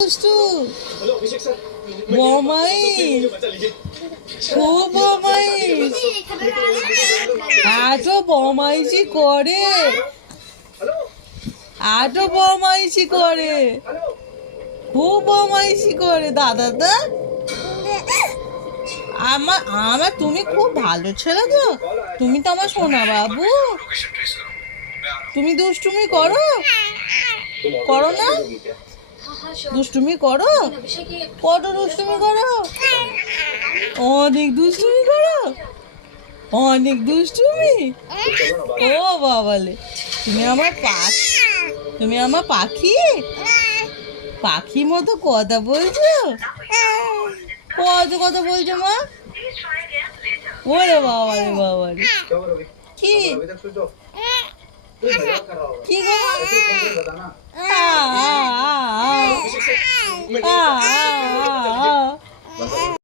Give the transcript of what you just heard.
দুষ্টু বমাই খুব বমাইশ এত বমাইশি করে খুব বমাইশি করে দাদা আমার তুমি খুব ভালো ছেলে তো তুমি তো আমার সোনা বাবু তুমি দুষ্টুমি করো না দুষ্টুমি করো কত দুষ্টুমি করো অনেক দুষ্টুমি ও বাবালে তুমি আমার পাখি মতো কথা বলছো কত কথা বলছো মা ওরে বাবারে কি কি গো